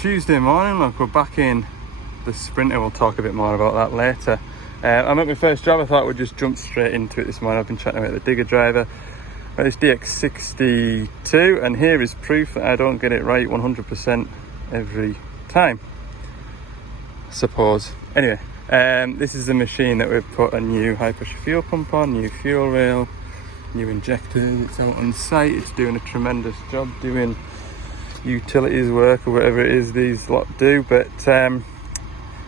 Tuesday morning, look, we're back in the Sprinter. We'll talk a bit more about that later. I'm at my first job. I thought we'd just jump straight into it this morning. I've been chatting about the digger driver. It's DX62, and here is proof that I don't get it right 100% every time, I suppose. Anyway, this is the machine that we've put a new high pressure fuel pump on, new fuel rail, new injectors. It's out on site. It's doing a tremendous job doing utilities work or whatever it is these lot do. But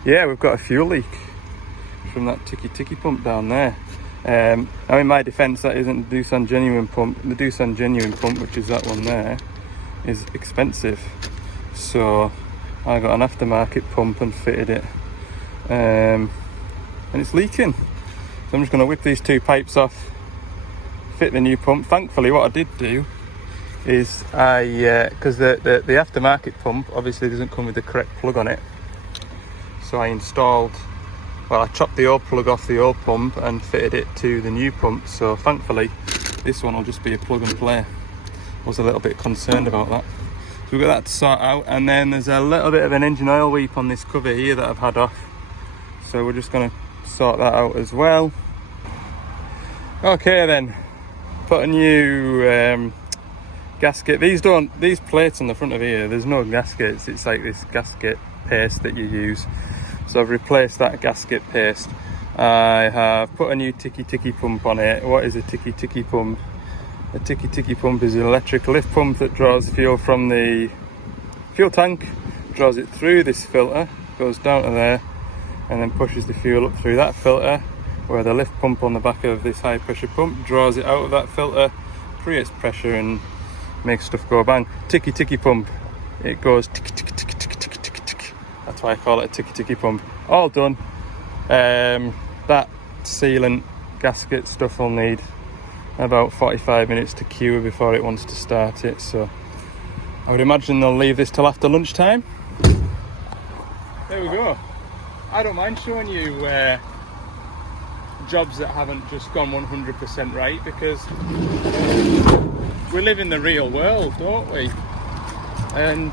yeah, we've got a fuel leak from that ticky pump down there. Now in my defence, that isn't the Doosan genuine pump. The Doosan genuine pump, which is that one there, is expensive. So I got an aftermarket pump and fitted it, and it's leaking. So I'm just going to whip these two pipes off, fit the new pump. Thankfully, what I did do is because the aftermarket pump obviously doesn't come with the correct plug on it, so I chopped the old plug off the old pump and fitted it to the new pump. So thankfully this one will just be a plug and play. I was a little bit concerned about that. So we've got that to sort out, and then there's a little bit of an engine oil weep on this cover here that I've had off, so we're just going to sort that out as well. Okay then, put a new gasket. These plates on the front of here, there's no gaskets. It's like this gasket paste that you use. So I've replaced that gasket paste. I have put a new ticky pump on it. What is a ticky pump? A ticky pump is an electric lift pump that draws fuel from the fuel tank, draws it through this filter, goes down to there, and then pushes the fuel up through that filter, where the lift pump on the back of this high pressure pump draws it out of that filter, creates pressure and makes stuff go bang. Ticky pump. It goes tick. That's why I call it a ticky pump. All done. That sealant gasket stuff will need about 45 minutes to cure before it wants to start it. So I would imagine they'll leave this till after lunchtime. There we go. I don't mind showing you jobs that haven't just gone 100% right, because we live in the real world, don't we? And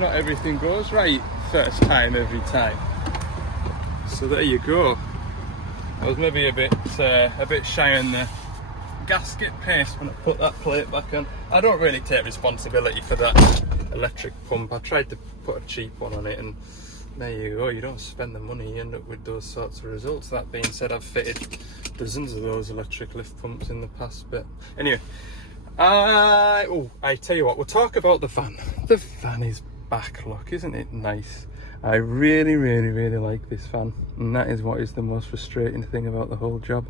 not everything goes right first time every time. So there you go. I was maybe a bit shy on the gasket paste when I put that plate back on. I don't really take responsibility for that electric pump. I tried to put a cheap one on it, and there you go. You don't spend the money, you end up with those sorts of results. That being said, I've fitted dozens of those electric lift pumps in the past. But anyway, I tell you what, we'll talk about the van. The van is back, look, isn't it nice? I really like this van, and that is what is the most frustrating thing about the whole job.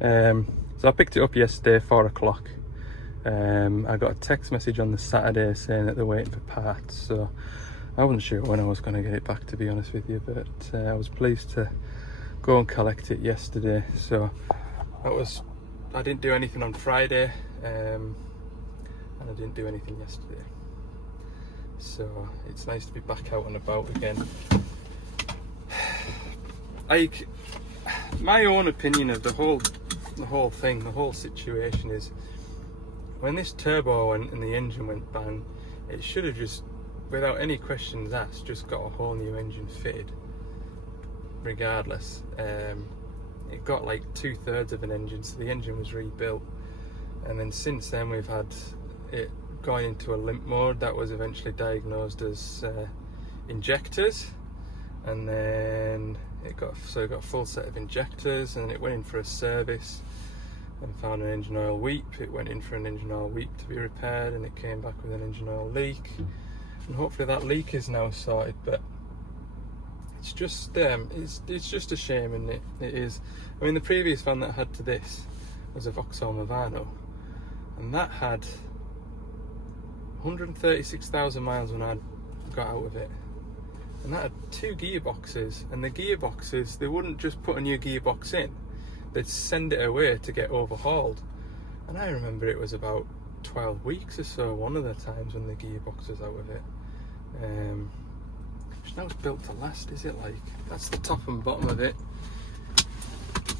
So I picked it up yesterday, 4 o'clock. I got a text message on the Saturday saying that they're waiting for parts, so I wasn't sure when I was going to get it back, to be honest with you, but I was pleased to go and collect it yesterday. So I didn't do anything on Friday, and I didn't do anything yesterday. So it's nice to be back out and about again. My own opinion of the whole thing, the whole situation is, when this turbo went and the engine went bang, it should have just, without any questions asked, just got a whole new engine fitted regardless. It got like 2/3 of an engine, so the engine was rebuilt, and then since then we've had it going into a limp mode that was eventually diagnosed as injectors, and then it got a full set of injectors, and it went in for a service and found an engine oil weep. It went in for an engine oil weep to be repaired, and it came back with an engine oil leak, and hopefully that leak is now sorted. But it's just a shame, and it is. I mean, the previous van that I had to this was a Vauxhall Movano, and that had 136,000 miles when I got out of it, and that had 2 gearboxes, and the gearboxes, they wouldn't just put a new gearbox in, they'd send it away to get overhauled. And I remember it was about 12 weeks or so one of the times when the gearbox was out of it. Which now it's built to last, is it? Like, that's the top and bottom of it.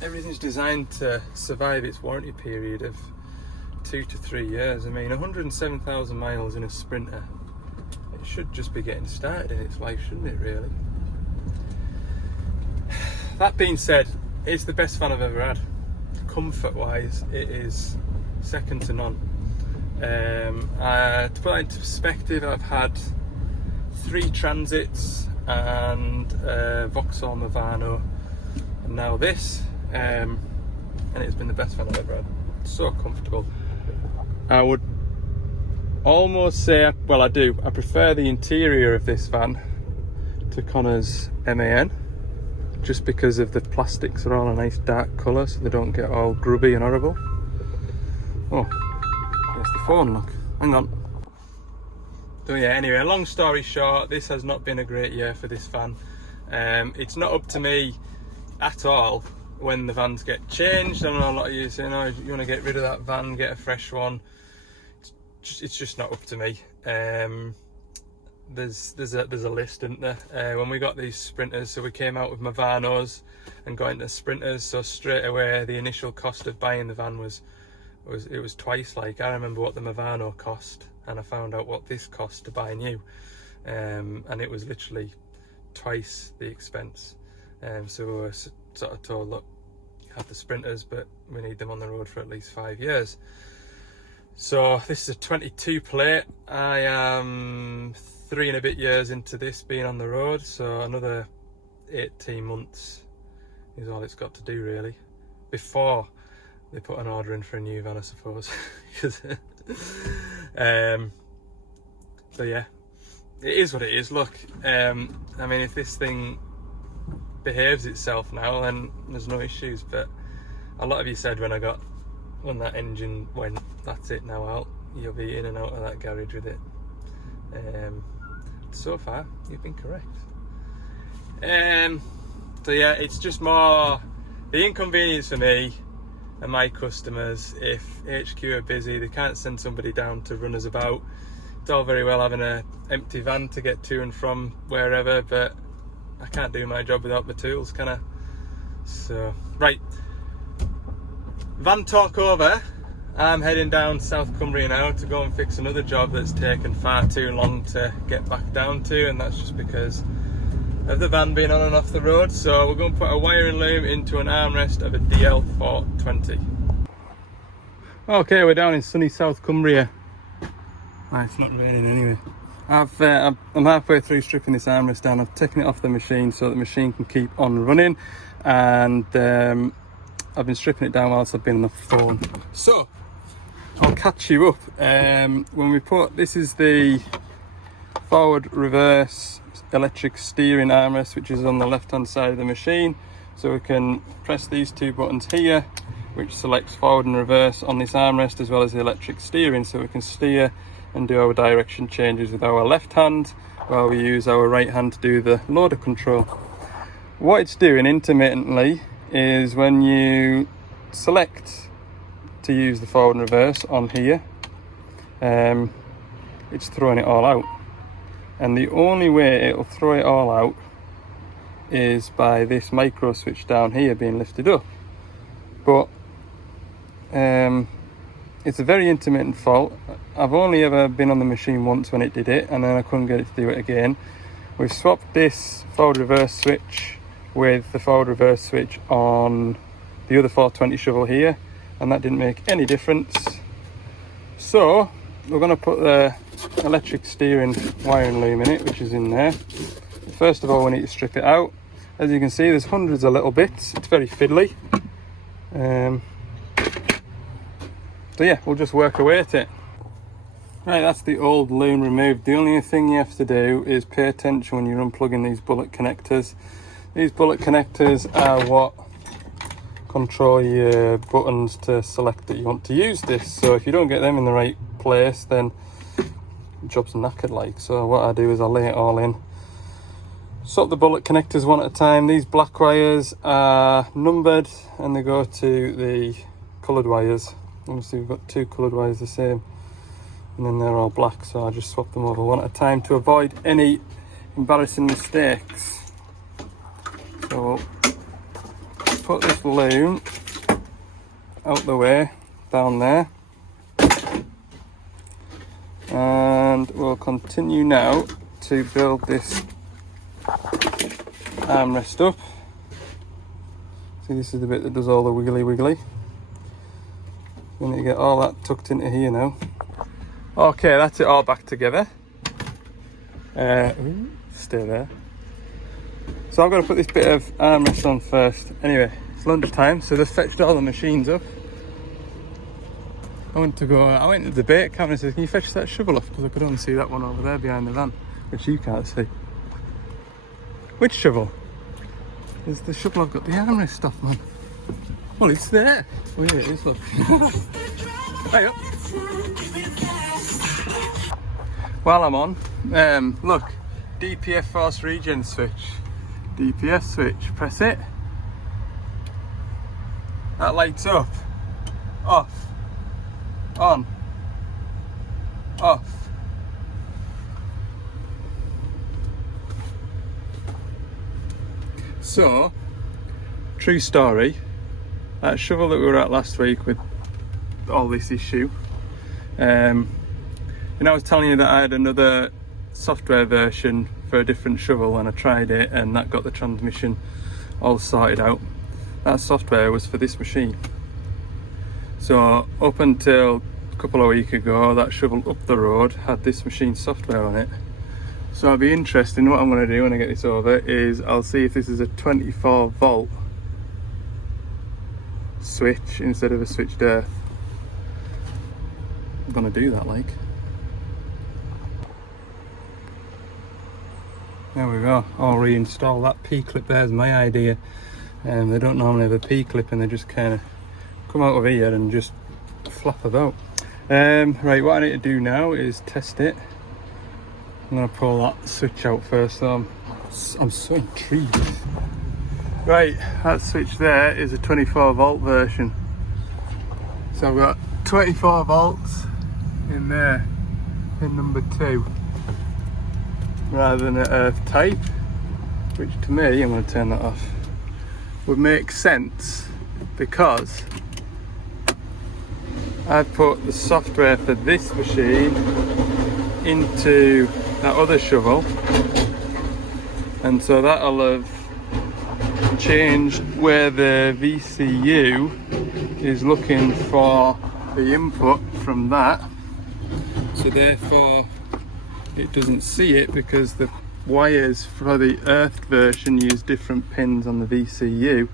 Everything's designed to survive its warranty period of 2 to 3 years. I mean, 107,000 miles in a Sprinter should just be getting started in its life, shouldn't it, really? That being said, it's the best van I've ever had. Comfort wise, it is second to none. To put that into perspective, I've had 3 Transits and Vauxhall Movano, and now this, and it's been the best van I've ever had. So comfortable. I would almost say, well, I do, I prefer the interior of this van to Connor's MAN, just because of the plastics are all a nice dark colour, so they don't get all grubby and horrible. Oh, there's the phone, look, hang on. So yeah, anyway, long story short, this has not been a great year for this van. It's not up to me at all when the vans get changed. I know a lot of you saying, oh, you want to get rid of that van, get a fresh one. It's just not up to me. There's a list, isn't there? When we got these Sprinters, so we came out with Mavanos and got into Sprinters, so straight away the initial cost of buying the van was twice. Like, I remember what the Mavano cost, and I found out what this cost to buy new, and it was literally twice the expense. So we were sort of told, look, you have the Sprinters, but we need them on the road for at least 5 years. So this is a 22 plate. I am 3 and a bit years into this being on the road, so another 18 months is all it's got to do, really, before they put an order in for a new van, I suppose. So yeah, it is what it is. Look, I mean, if this thing behaves itself now, then there's no issues, but a lot of you said when that engine went, that's it now, you'll be in and out of that garage with it. So far, you've been correct. So yeah, it's just more the inconvenience for me and my customers. If HQ are busy, they can't send somebody down to run us about. It's all very well having an empty van to get to and from wherever, but I can't do my job without the tools, can I? So, right. Van talk over. I'm heading down South Cumbria now to go and fix another job that's taken far too long to get back down to, and that's just because of the van being on and off the road. So we're going to put a wiring loom into an armrest of a DL420. Okay, we're down in sunny South Cumbria. It's not raining anyway. I'm halfway through stripping this armrest down. I've taken it off the machine so the machine can keep on running, and I've been stripping it down whilst I've been on the phone. So I'll catch you up. When we put, this is the forward reverse electric steering armrest, which is on the left hand side of the machine. So we can press these 2 buttons here, which selects forward and reverse on this armrest, as well as the electric steering, so we can steer and do our direction changes with our left hand while we use our right hand to do the loader control. What it's doing intermittently is when you select to use the forward and reverse on here, it's throwing it all out, and the only way it'll throw it all out is by this micro switch down here being lifted up. But it's a very intermittent fault. I've only ever been on the machine once when it did it, and then I couldn't get it to do it again. We've swapped this forward reverse switch with the forward reverse switch on the other 420 shovel here, and that didn't make any difference. So we're going to put the electric steering wiring loom in it, which is in there. First of all, we need to strip it out. As you can see, there's hundreds of little bits. It's very fiddly. So yeah, we'll just work away at it. Right, that's the old loom removed. The only thing you have to do is pay attention when you're unplugging these bullet connectors. These bullet connectors are what control your buttons to select that you want to use this. So if you don't get them in the right place, then the job's knackered like. So what I do is I lay it all in. Swap the bullet connectors one at a time. These black wires are numbered and they go to the coloured wires. Obviously we've got 2 coloured wires the same, and then they're all black, so I just swap them over one at a time to avoid any embarrassing mistakes. So we'll put this loom out the way down there, and and we'll continue now to build this armrest up. See, this is the bit that does all the wiggly. We need to get all that tucked into here now. Okay, that's it all back together. Stay there. So I've got to put this bit of armrest on first. Anyway, it's lunchtime, so they've fetched all the machines up. I went to the bait cabinet and said, can you fetch that shovel off? Because I could only see that one over there behind the van, which you can't see. Which shovel? There's the shovel I've got the armrest off, man. Well, it's there. Oh, here it is, look. Hey up. While I'm on, look, DPF force regen switch. DPF switch, press it. That lights up. Off. On. Off. So, true story, that shovel that we were at last week with all this issue, and I was telling you that I had another software version for a different shovel and I tried it and that got the transmission all sorted out. That software was for this machine. So up until a couple of weeks ago, that shovel up the road had this machine software on it. So it'll be interesting. What I'm going to do when I get this over is I'll see if this is a 24 volt switch instead of a switched earth. I'm going to do that like. There we go. I'll reinstall that P-clip. There's my idea. They don't normally have a P-clip and they just kind of come out of here and just flap about. Right, what I need to do now is test it. I'm going to pull that switch out first, so I'm so intrigued. Right, that switch there is a 24 volt version. So I've got 24 volts in there, pin number 2, rather than an earth type, which to me, I'm going to turn that off, would make sense because I've put the software for this machine into that other shovel, and so that'll have changed where the VCU is looking for the input from that, so therefore it doesn't see it because the wires for the earthed version use different pins on the VCU.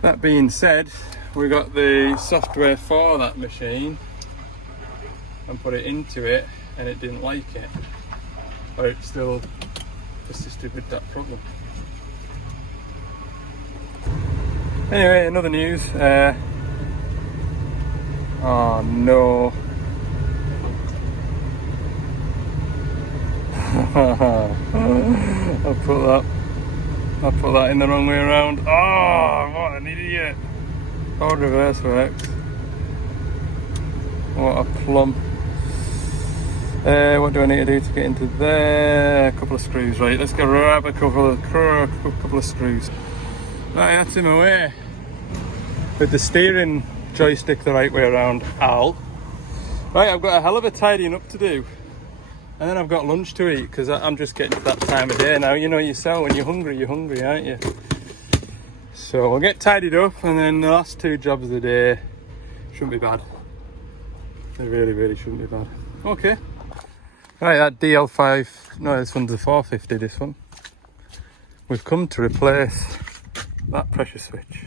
That being said, we got the software for that machine and put it into it and it didn't like it, or it still persisted with that problem. Anyway, another news. Oh no. I put that in the wrong way around. Oh, what an idiot. Oh, reverse works. What a plum. What do I need to do to get into there? A couple of screws, right? Let's go grab a couple of screws. Right, that's in my way. With the steering joystick the right way around, Al. Right, I've got a hell of a tidying up to do. And then I've got lunch to eat, because I'm just getting to that time of day now. You know yourself, when you're hungry, aren't you? So I'll get tidied up, and then the last 2 jobs of the day shouldn't be bad. They really, really shouldn't be bad. Okay. Right, that DL5, no, this one's the 450, this one. We've come to replace that pressure switch.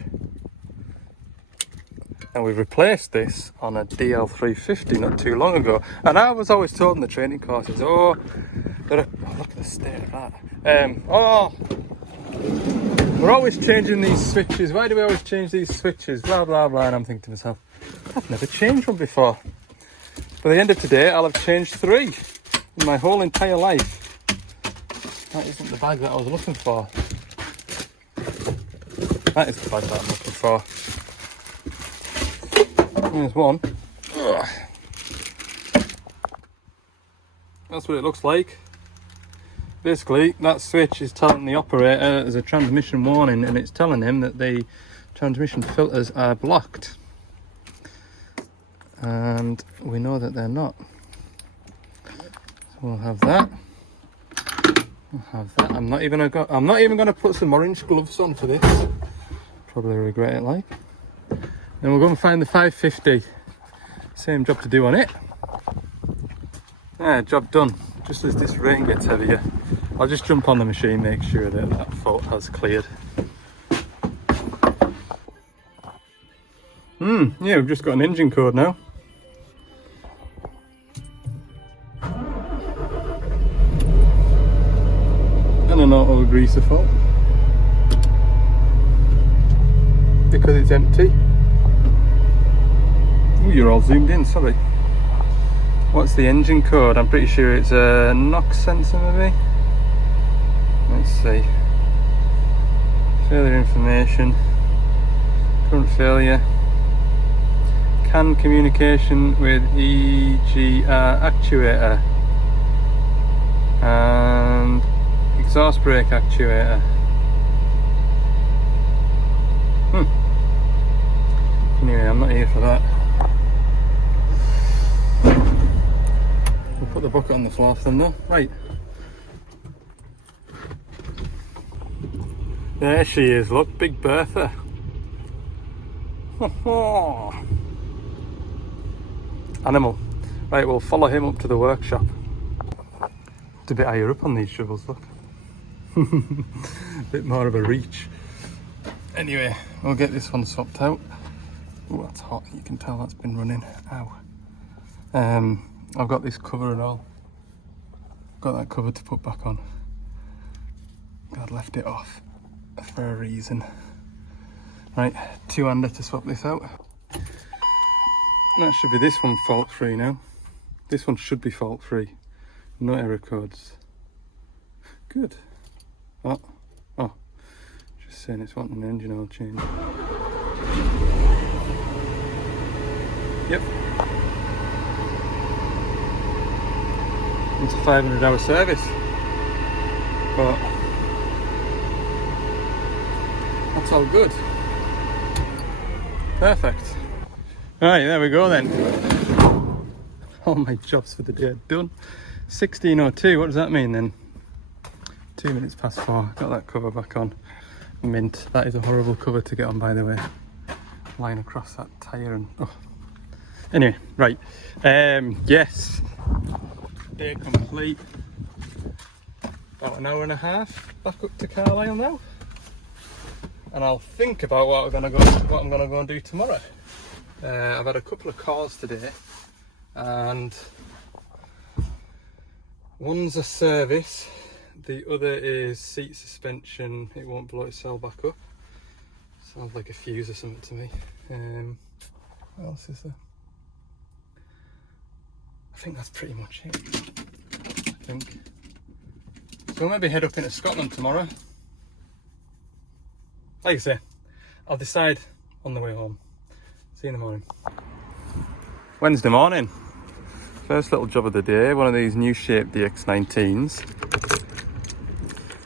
And we've replaced this on a DL350 not too long ago. And I was always told in the training courses, oh, look at the state of that. We're always changing these switches. Why do we always change these switches? Blah, blah, blah. And I'm thinking to myself, I've never changed one before. By the end of today, I'll have changed 3 in my whole entire life. That isn't the bag that I was looking for. That is the bag that I'm looking for. There's one. Ugh. That's what it looks like. Basically, that switch is telling the operator there's a transmission warning, and it's telling him that the transmission filters are blocked. And we know that they're not. We'll have that. We'll have that. I'm not even gonna put some orange gloves on for this. Probably regret it like. Then we'll go and find the 550. Same job to do on it. Yeah, job done. Just as this rain gets heavier, I'll just jump on the machine, make sure that that fault has cleared. Yeah, we've just got an engine code now. And an auto greaser fault. Because it's empty. Ooh, you're all zoomed in, sorry. What's the engine code? I'm pretty sure it's a knock sensor maybe. Let's see. Failure information. Current failure. CAN communication with EGR actuator. And exhaust brake actuator. Anyway, I'm not here for that. We'll put the bucket on the floor for them though. Right. There she is, look, Big Bertha. Animal. Right, we'll follow him up to the workshop. It's a bit higher up on these shovels, look. A bit more of a reach. Anyway, we'll get this one swapped out. Oh, that's hot, you can tell that's been running. Ow. I've got this cover and all. Got that cover to put back on. God, left it off for a reason. Right, two-hander to swap this out. That should be this one fault-free now. This one should be fault-free. No error codes. Good. Oh, just saying it's wanting an engine oil change. Yep. It's a 500-hour service. But that's all good. Perfect. Right, there we go then. All my jobs for the day are done. 16:02, what does that mean then? 2 minutes past 4. Got that cover back on. Mint. That is a horrible cover to get on, by the way. Lying across that tyre and... oh. Anyway, right. Yes. Day complete. About an hour and a half back up to Carlisle now. And I'll think about what I'm gonna go and do tomorrow. I've had a couple of calls today, and one's a service, the other is seat suspension. It won't blow itself back up. Sounds like a fuse or something to me. What else is there? I think that's pretty much it. I think. So we'll maybe head up into Scotland tomorrow. Like I say, I'll decide on the way home. See you in the morning. Wednesday morning. First little job of the day, one of these new shape DX19s.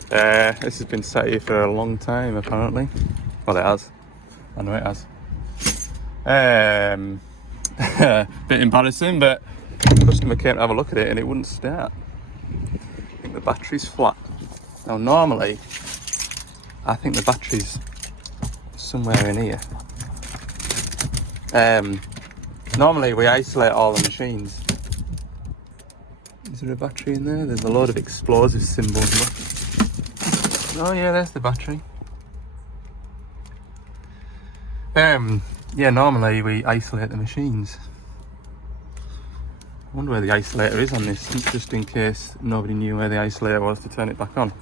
This has been sat here for a long time apparently. Well, it has. I know it has. Bit embarrassing, but the customer came to have a look at it and it wouldn't start. I think the battery's flat. Now normally, I think the battery's somewhere in here. Normally we isolate all the machines. Is there a battery in there? There's a load of explosive symbols. Look. Oh yeah, there's the battery. Yeah, normally we isolate the machines. I wonder where the isolator is on this, just in case nobody knew where the isolator was to turn it back on.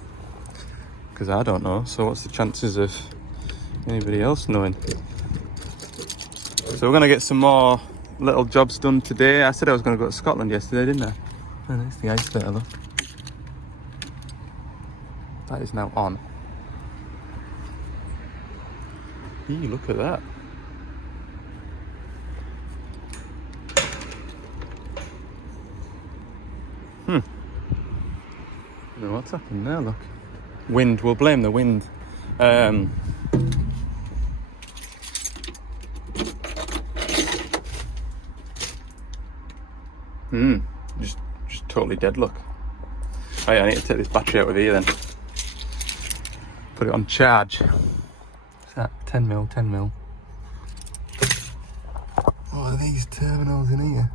Because I don't know, so what's the chances of anybody else knowing? So we're going to get some more little jobs done today. I said I was going to go to Scotland yesterday, didn't I? Oh, there's the isolator, look. That is now on. Eee, look at that. I don't know what's happened there, look. Wind, we'll blame the wind. Just totally dead, look. Right, I need to take this battery out of here then. Put it on charge. What's that? 10 mil, 10 mil. What are these terminals in here?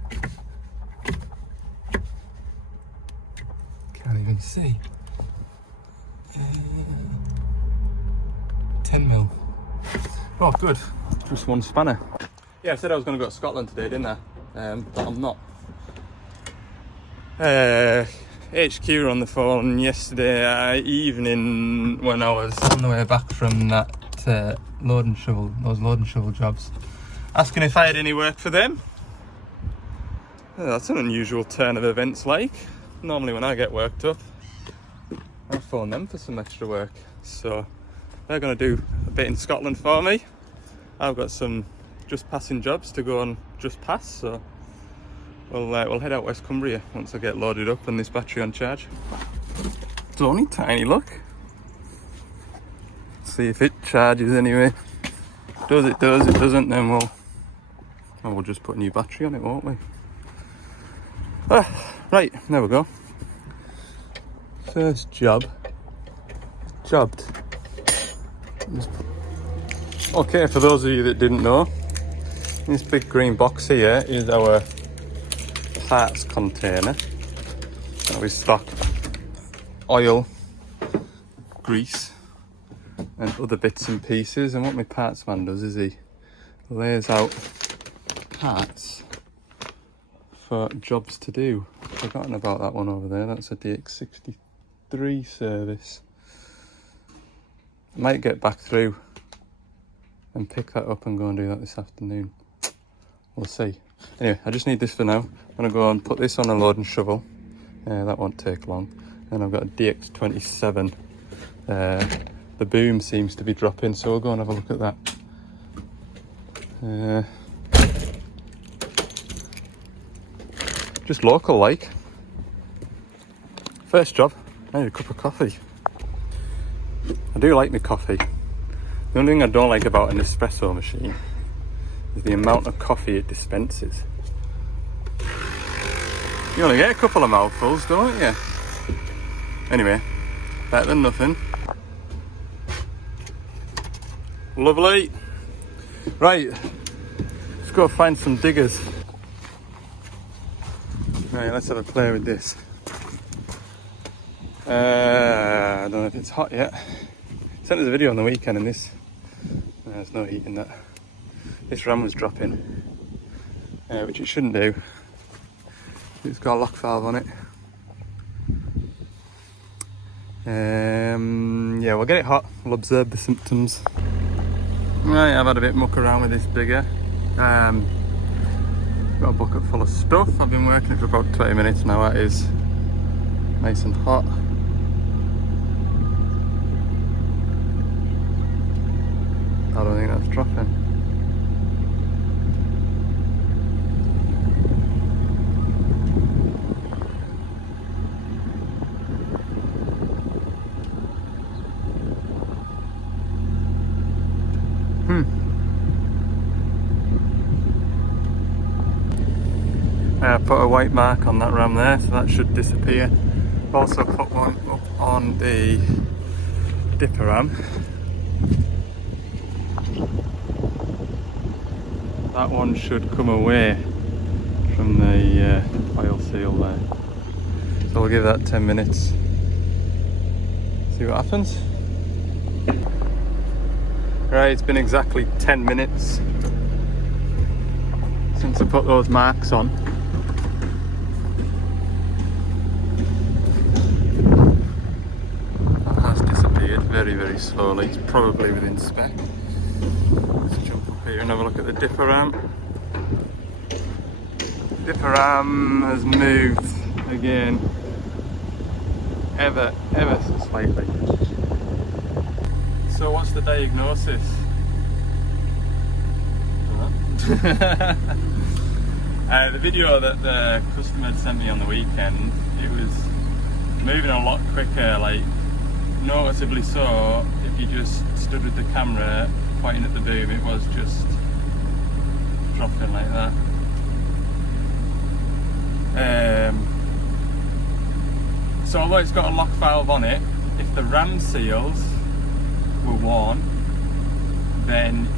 Can't even see. 10 mil. Oh, good. Just one spanner. Yeah, I said I was going to go to Scotland today, didn't I? But I'm not. HQ were on the phone yesterday evening when I was on the way back from that those load and shovel jobs, asking if I had any work for them. That's an unusual turn of events. Like, normally when I get worked up, I phone them for some extra work. So they're going to do a bit in Scotland for me. I've got some just passing jobs to go and just pass, so we'll head out West Cumbria once I get loaded up and this battery on charge. It's only tiny, look. See if it charges anyway. Does it doesn't, then we'll just put a new battery on it, won't we? Right, there we go. First jobbed. Okay, for those of you that didn't know, this big green box here is our parts container. So we stock oil, grease and other bits and pieces, and what my parts man does is he lays out parts for jobs to do. Forgotten about that one over there. That's a DX63 service. Might get back through and pick that up and go and do that this afternoon. We'll see. Anyway, I just need this for now. I'm going to go and put this on a load and shovel. That won't take long. And I've got a DX27. The boom seems to be dropping, so we'll go and have a look at that. Just local, like. First job, I need a cup of coffee. I do like my coffee. The only thing I don't like about an espresso machine is the amount of coffee it dispenses. You only get a couple of mouthfuls, don't you? Anyway, better than nothing. Lovely. Right, let's go find some diggers. Right, let's have a play with this. I don't know if it's hot yet. Sent us a video on the weekend and there's no heat in that. This ram was dropping, which it shouldn't do. It's got a lock valve on it. Yeah, we'll get it hot. We'll observe the symptoms. Right, I've had a bit muck around with this digger. Got a bucket full of stuff. I've been working it for about 20 minutes now. It is nice and hot. I don't think that's dropping. I put a white mark on that ram there, so that should disappear. I've also put one up on the dipper ram. That one should come away from the oil seal there. So we'll give that 10 minutes. See what happens. Right, it's been exactly 10 minutes since I put those marks on. Very, very slowly. It's probably within spec. Let's jump up here and have a look at the dipper ram. Dipper ram has moved again, ever so slightly. So what's the diagnosis? The video that the customer had sent me on the weekend, it was moving a lot quicker, like noticeably so. If you just stood with the camera pointing at the boom, it was just dropping like that. So although it's got a lock valve on it, if the ram seals were worn, then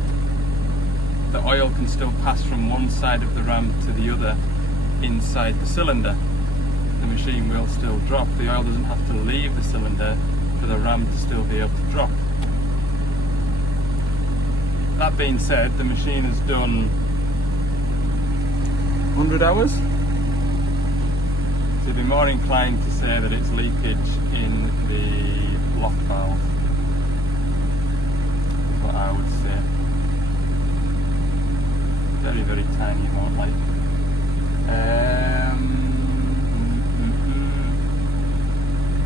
the oil can still pass from one side of the ram to the other inside the cylinder. The machine will still drop. The oil doesn't have to leave the cylinder for the ram to still be able to drop. That being said, the machine has done 100 hours. So you'd be more inclined to say that it's leakage in the lock valve. That's what I would say. Very, very tiny amount, like.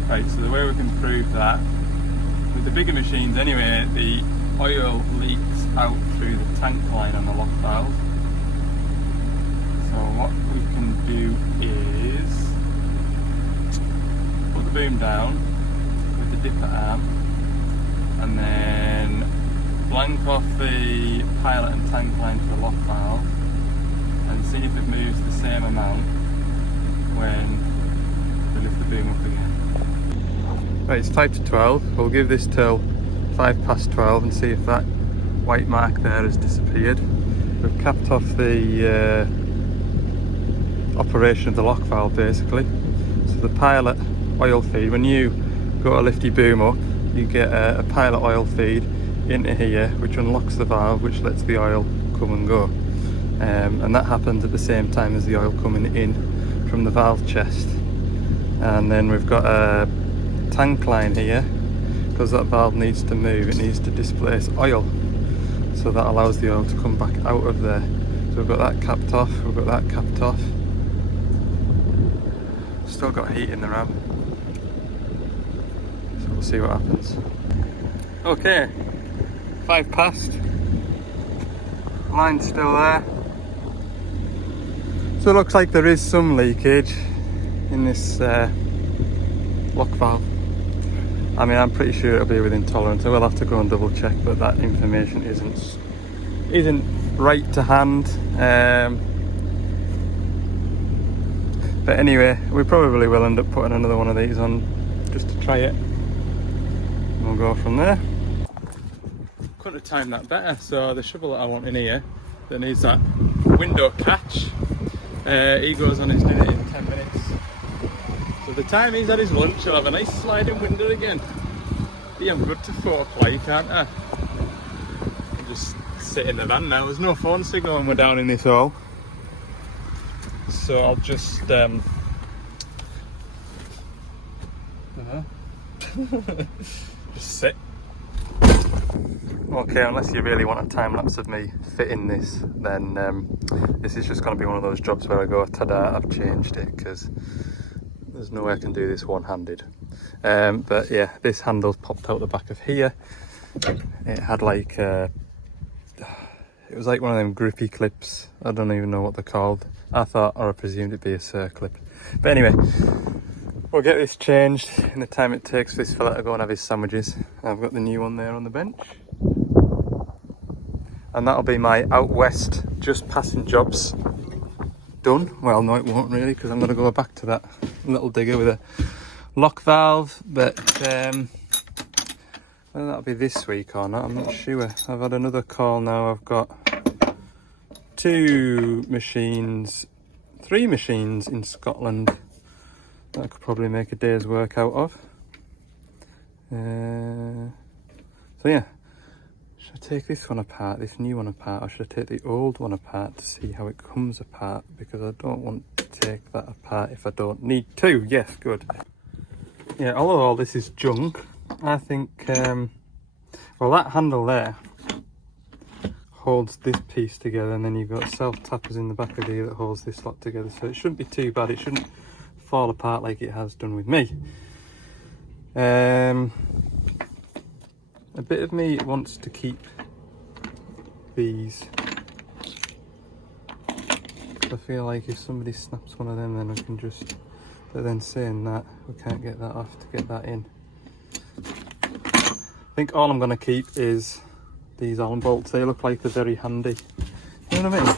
Right, so the way we can prove that, with the bigger machines anyway, the oil leaks out through the tank line on the lock valve. So what we can do is put the boom down with the dipper arm and then blank off the pilot and tank line to the lock valve and see if it moves the same amount when we lift the boom up again. Right, it's type to 12. We'll give this till 12:05 and see if that white mark there has disappeared. We've capped off the operation of the lock valve basically. So the pilot oil feed, when you go to lift your boom up, you get a pilot oil feed into here which unlocks the valve, which lets the oil come and go. And that happens at the same time as the oil coming in from the valve chest. And then we've got a tank line here, because that valve needs to move, it needs to displace oil, so that allows the oil to come back out of there. So we've got that capped off, we've got that capped off. Still got heat in the ram, so we'll see what happens. Okay, 5 past, line's still there. So it looks like there is some leakage in this lock valve. I mean, I'm pretty sure it'll be within tolerance. I will have to go and double check, but that information isn't right to hand. But anyway, we probably will end up putting another one of these on just to try it. And we'll go from there. Couldn't have timed that better. So the shovel that I want in here, that needs that window catch, he goes on his dinner in 10 minutes. So the time he's had his lunch, he'll have a nice sliding window again. Yeah, I'm good to 4 o'clock, can't I? I'll just sit in the van now. There's no phone signal when we're down in this hole. So I'll just just sit. Okay, unless you really want a time lapse of me fitting this, then this is just going to be one of those jobs where I go, ta-da, I've changed it, because there's no way I can do this one-handed. But yeah, this handle's popped out the back of here. It had like it was like one of them grippy clips. I don't even know what they're called. I thought, or I presumed it'd be a circlip. But anyway, we'll get this changed in the time it takes for this fella to go and have his sandwiches. I've got the new one there on the bench. And that'll be my out west just passing jobs done. Well, no, it won't really, because I'm going to go back to that little digger with a lock valve. But whether that'll be this week or not, I'm not sure. I've had another call now. I've got 3 machines in Scotland that I could probably make a day's work out of. So yeah, should I take this one apart, this new one apart, or should I take the old one apart to see how it comes apart? Because I don't want to take that apart if I don't need to. Yes, good. Yeah, although all this is junk, I think, well, that handle there holds this piece together, and then you've got self-tappers in the back of here that holds this lot together, so it shouldn't be too bad. It shouldn't fall apart like it has done with me. A bit of me wants to keep these. I feel like if somebody snaps one of them, then we can just, but then saying that, we can't get that off to get that in. I think all I'm going to keep is these Allen bolts. They look like they're very handy. You know what I mean?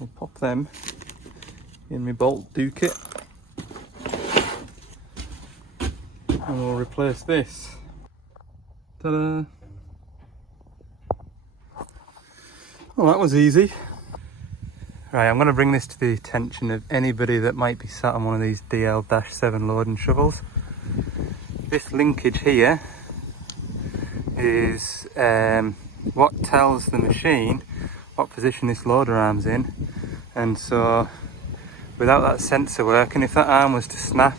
I'll pop them in my bolt do kit. and we'll replace this. Ta-da! Well, that was easy. Right, I'm going to bring this to the attention of anybody that might be sat on one of these DL-7 loading shovels. This linkage here is what tells the machine what position this loader arm's in, and so without that sensor working, if that arm was to snap,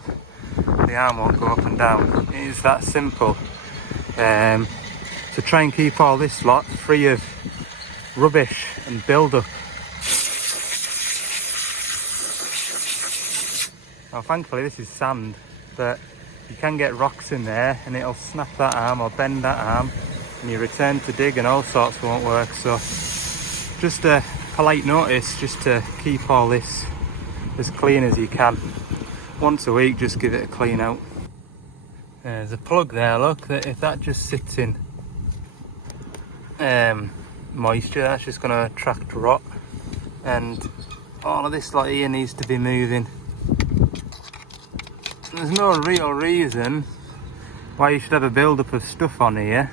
the arm won't go up and down. It is that simple. So try and keep all this lot free of rubbish and build up. Now thankfully this is sand, but you can get rocks in there and it'll snap that arm or bend that arm, and you return to dig and all sorts won't work. So just a polite notice, just to keep all this as clean as you can. Once a week, just give it a clean out. There's a plug there, look, that if that just sits in moisture, that's just going to attract rot, and all of this lot here needs to be moving. There's no real reason why you should have a build-up of stuff on here,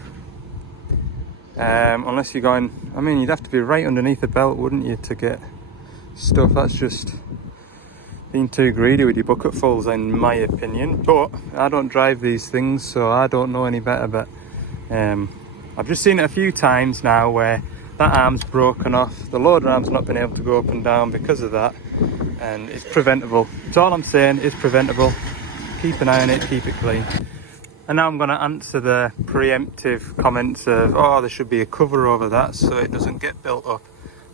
unless you're going, I mean, you'd have to be right underneath the belt, wouldn't you, to get stuff. That's just being too greedy with your bucketfuls, in my opinion. But I don't drive these things, so I don't know any better. But I've just seen it a few times now where that arm's broken off, the loader arm's not been able to go up and down because of that, and it's preventable. It's all I'm saying, it's preventable. Keep an eye on it, keep it clean. And now I'm going to answer the preemptive comments of, oh, there should be a cover over that so it doesn't get built up.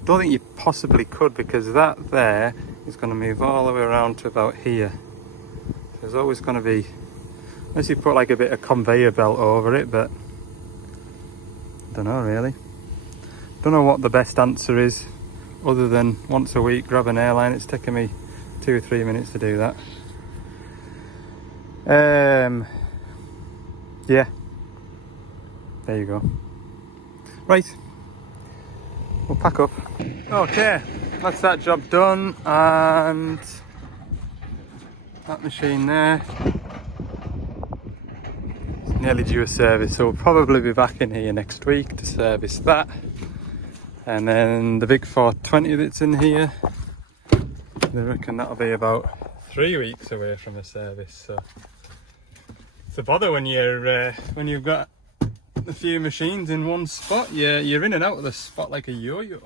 I don't think you possibly could, because that there is going to move all the way around to about here. So there's always going to be, unless you put like a bit of conveyor belt over it, but I don't know really. Don't know what the best answer is, other than once a week grab an airline. It's taken me 2 or 3 minutes to do that. Yeah, there you go. Right, we'll pack up. Okay, that's that job done, and that machine there is nearly due a service, so we'll probably be back in here next week to service that. And then the big 420 that's in here, I reckon that'll be about 3 weeks away from a service. So it's a bother when you've got a few machines in one spot. You're in and out of the spot like a yo-yo.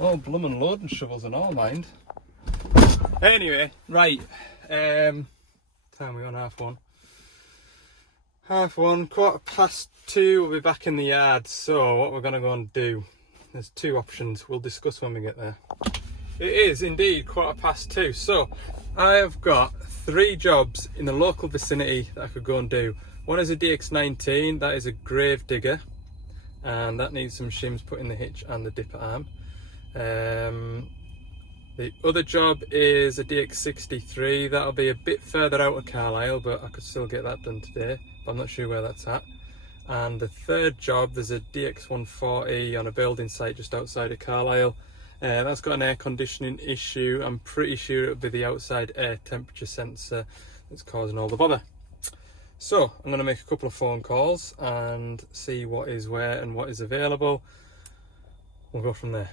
Oh, bloomin' loading shovels and all, mind. Anyway, right. Time we on 1:30. 1:30, 2:15. We'll be back in the yard. So what we're gonna go and do? There's 2 options. We'll discuss when we get there. It is indeed 2:15. So I have got 3 jobs in the local vicinity that I could go and do. One is a DX19, that is a grave digger, and that needs some shims put in the hitch and the dipper arm. The other job is a DX63, that'll be a bit further out of Carlisle, but I could still get that done today, but I'm not sure where that's at. And the third job, there's a DX140 on a building site just outside of Carlisle. That's got an air conditioning issue. I'm pretty sure it'll be the outside air temperature sensor that's causing all the bother. So I'm going to make a couple of phone calls and see what is where and what is available. We'll go from there.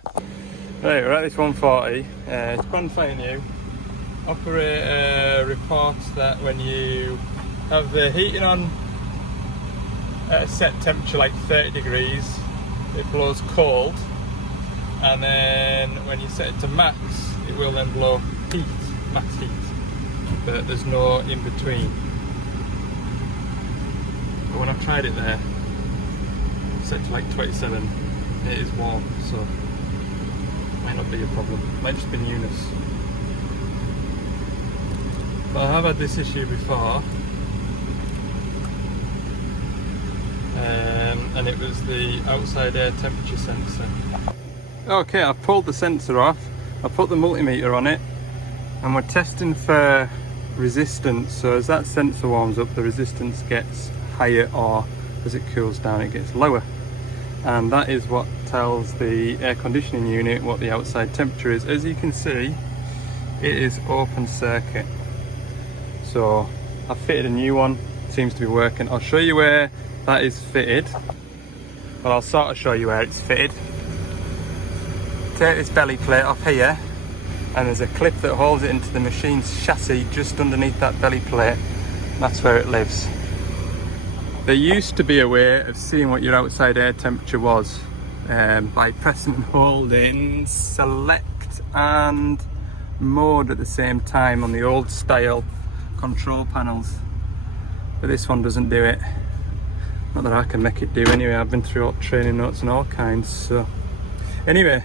Right, we're at this 140. It's brand fine new. Operator reports that when you have the heating on at a set temperature like 30 degrees, it blows cold. And then when you set it to max, it will then blow heat, max heat, but there's no in between. But when I've tried it there, set to like 27, it is warm, so might not be a problem. Might just be newness. But I have had this issue before, and it was the outside air temperature sensor. Okay, I've pulled the sensor off, I put the multimeter on it, and we're testing for resistance. So as that sensor warms up, the resistance gets higher, or as it cools down, it gets lower. And that is what tells the air conditioning unit what the outside temperature is. As you can see, it is open circuit. So I've fitted a new one seems to be working. I'll show you where that is fitted. Well, I'll sort of show you where it's fitted. Take this belly plate off here, and there's a clip that holds it into the machine's chassis just underneath that belly plate. That's where it lives. There used to be a way of seeing what your outside air temperature was by pressing and holding select and mode at the same time on the old style control panels, but this one doesn't do it. Not that I can make it do anyway. I've been through all training notes and all kinds. So anyway,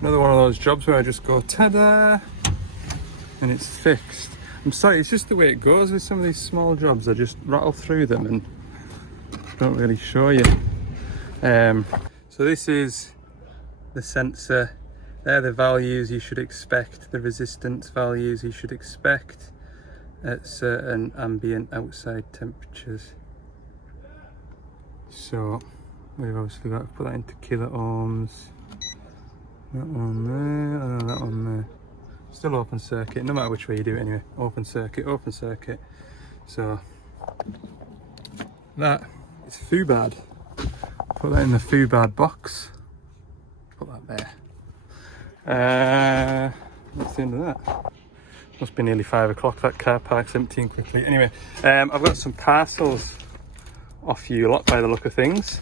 another one of those jobs where I just go ta-da and it's fixed. I'm sorry, it's just the way it goes with some of these small jobs. I just rattle through them and don't really show you. So this is the sensor. They're the values you should expect, the resistance values you should expect at certain ambient outside temperatures. So we've obviously got to put that into kilo ohms. That one there, and that one there. Still open circuit, no matter which way you do it anyway. Open circuit, open circuit. So that is FUBAD. Put that in the FUBAD box. Put that there. That's the end of that. Must be nearly 5 o'clock. That car park's emptying quickly. Anyway, I've got some parcels off you lot by the look of things.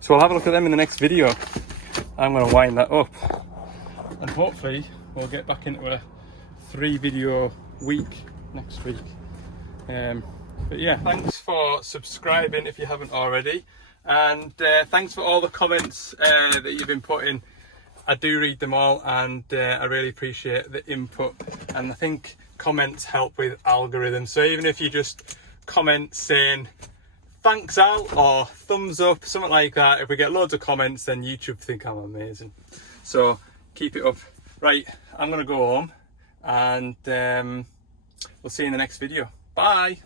So I'll have a look at them in the next video. I'm going to wind that up. And hopefully we'll get back into a 3 video week next week. But yeah, thanks for subscribing if you haven't already. And thanks for all the comments that you've been putting. I do read them all, and I really appreciate the input, and I think comments help with algorithms. So even if you just comment saying thanks Al or thumbs up, something like that, if we get loads of comments then YouTube think I'm amazing. So keep it up. Right, I'm gonna go home, and we'll see you in the next video. Bye.